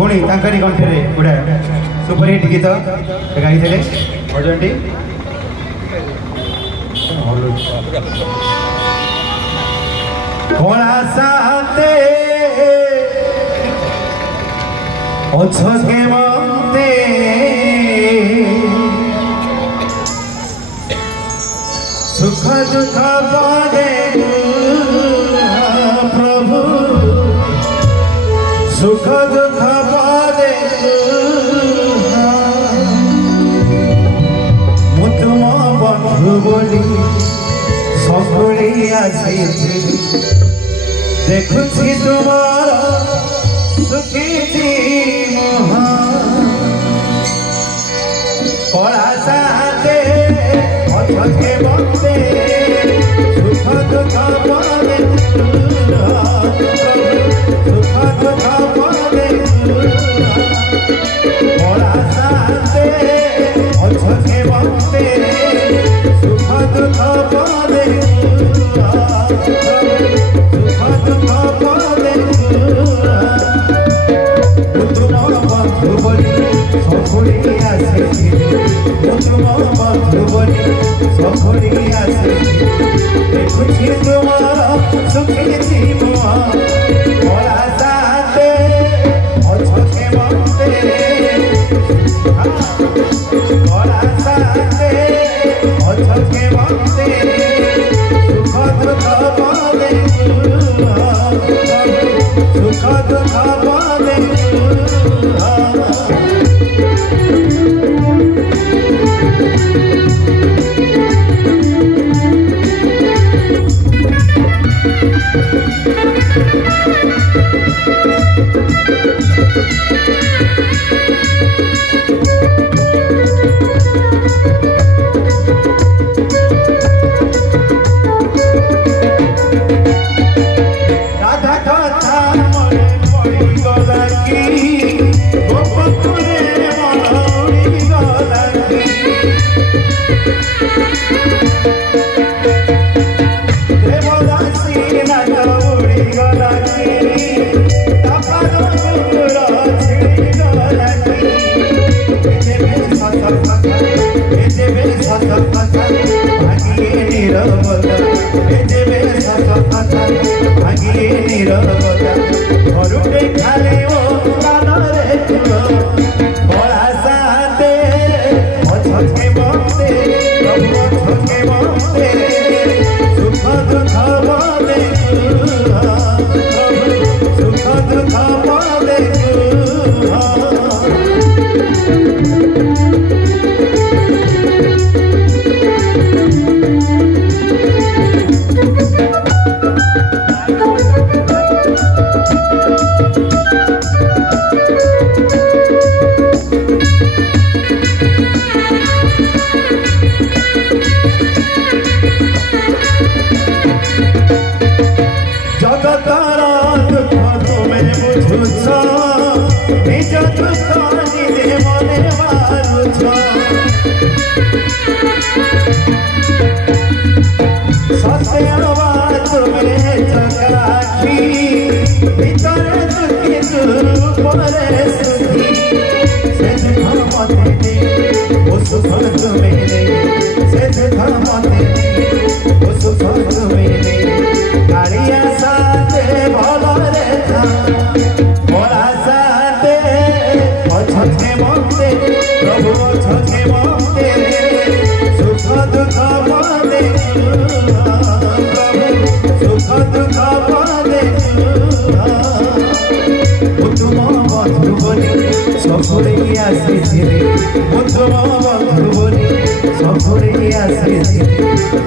पुणी तांकरी कंठरे गोटे सुपरहिट गीत गाई भजनटी कला साते के मते सुख दुख पादे प्रभु सुख दुख पादे तुम बंधु बोली सकुड़ी आसी देखुची तुमार सुखी कला साथे के बंदे सुख दुख पादे सुख दुख पादे कला साथे के बंदे सुख दुख पादे सुख दुख पादे तुम बंधु बोली सकुड़ी आसी तुम बंधु बोली सकुड़ी आसी देखुची तुमार सुखी जीवन कला साथे के बंदे कला साथे के बंदे सुख दुख पादे सुख दुख पादे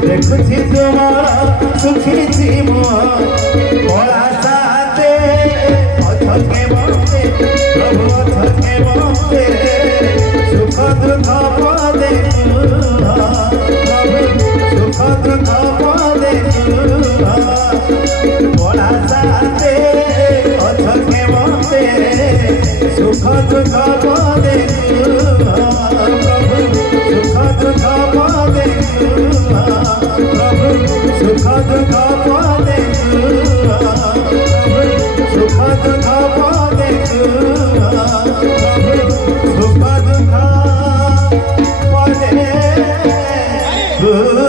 देखुची तुमार सुखी जीवन कला साथे के बंदे प्रभु के बंदे सुख दुख पादे प्रभु सुख दुख पादे कला साथे के बंदे सुख दुख पादे प्रभु सुख दुख पादे प्रभु सुख दुख पादे सुख दुख पादे रे